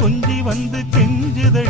கொஞ்சி வந்து கெஞ்சுதடி